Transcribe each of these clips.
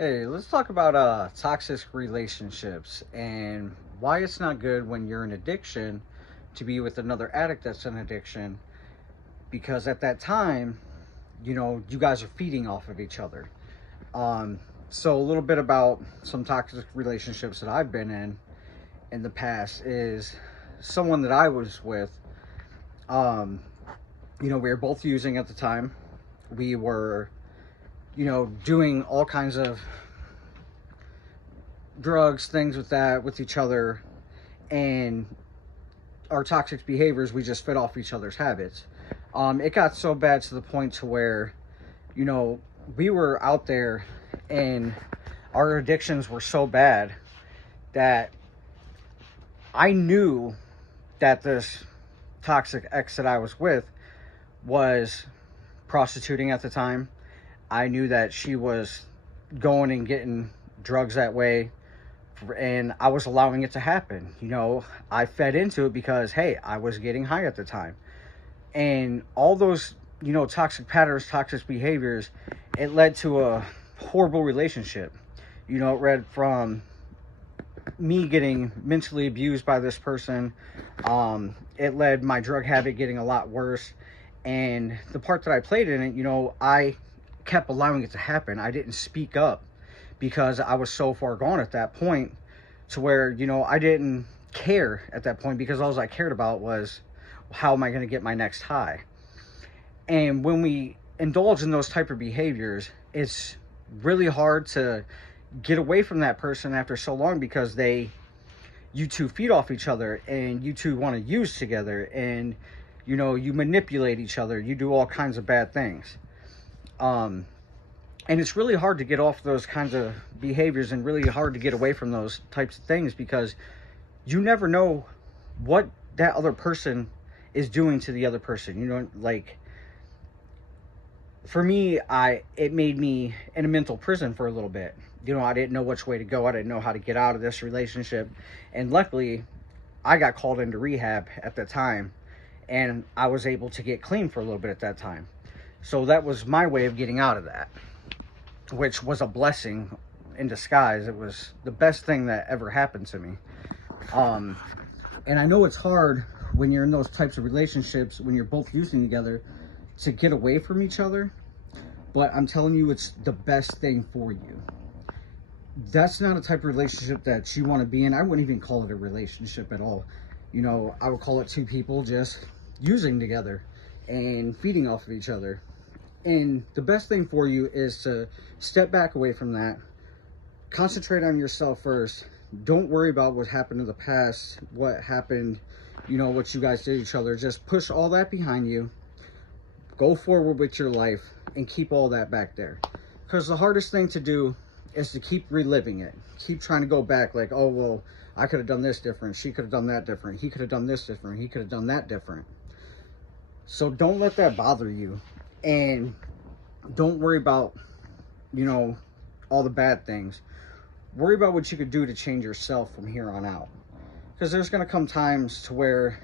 Hey, let's talk about toxic relationships and why it's not good when you're in addiction to be with another addict that's in addiction, because at that time, you guys are feeding off of each other. Um, so a little bit about some toxic relationships that I've been in the past is someone that I was with. Um, we were both using at the time. We were, doing all kinds of drugs, things with that, with each other, and our toxic behaviors, we just fed off each other's habits. It got so bad to the point to where, you know, we were out there and our addictions were so bad that I knew that this toxic ex that I was with was prostituting at the time. I knew that she was going and getting drugs that way, and I was allowing it to happen. I fed into it because, hey, I was getting high at the time. And all those, toxic patterns, toxic behaviors, it led to a horrible relationship. It led from me getting mentally abused by this person. It led my drug habit getting a lot worse. And the part that I played in it, I kept allowing it to happen. I didn't speak up because I was so far gone at that point, to where, I didn't care at that point, because all I cared about was, how am I going to get my next high? And when we indulge in those type of behaviors, it's really hard to get away from that person after so long, because you two feed off each other, and you two want to use together, and you manipulate each other, you do all kinds of bad things. And it's really hard to get off those kinds of behaviors, and really hard to get away from those types of things, because you never know what that other person is doing to the other person. Like, for me, it made me in a mental prison for a little bit. I didn't know which way to go. I didn't know how to get out of this relationship. And luckily, I got called into rehab at the time, and I was able to get clean for a little bit at that time. So that was my way of getting out of that, which was a blessing in disguise. It was the best thing that ever happened to me. And I know it's hard when you're in those types of relationships, when you're both using together, to get away from each other. But I'm telling you, it's the best thing for you. That's not a type of relationship that you want to be in. I wouldn't even call it a relationship at all. I would call it two people just using together and feeding off of each other. And the best thing for you is to step back away from that. Concentrate on yourself first. Don't worry about what happened in the past, what happened, what you guys did to each other. Just push all that behind you. Go forward with your life and keep all that back there. Because the hardest thing to do is to keep reliving it. Keep trying to go back, like, oh, well, I could have done this different. She could have done that different. He could have done this different. He could have done that different. So don't let that bother you. And don't worry about, all the bad things. Worry about what you could do to change yourself from here on out. Because there's going to come times to where,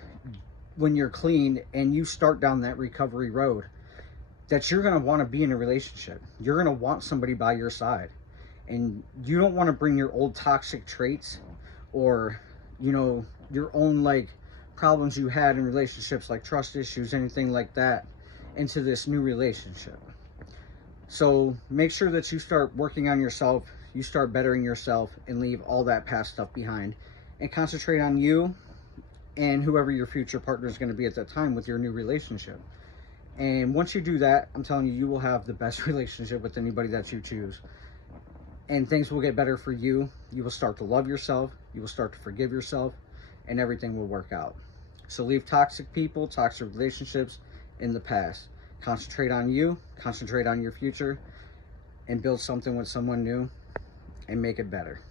when you're clean and you start down that recovery road, that you're going to want to be in a relationship. You're going to want somebody by your side. And you don't want to bring your old toxic traits, or, your own, like, problems you had in relationships, like trust issues, anything like that, into this new relationship. So make sure that you start working on yourself, you start bettering yourself, and leave all that past stuff behind, and concentrate on you and whoever your future partner is going to be at that time with your new relationship. And once you do that, I'm telling you, you will have the best relationship with anybody that you choose. And things will get better for you. You will start to love yourself. You will start to forgive yourself, and everything will work out. So leave toxic people, toxic relationships in the past. Concentrate on you, concentrate on your future, and build something with someone new, and make it better.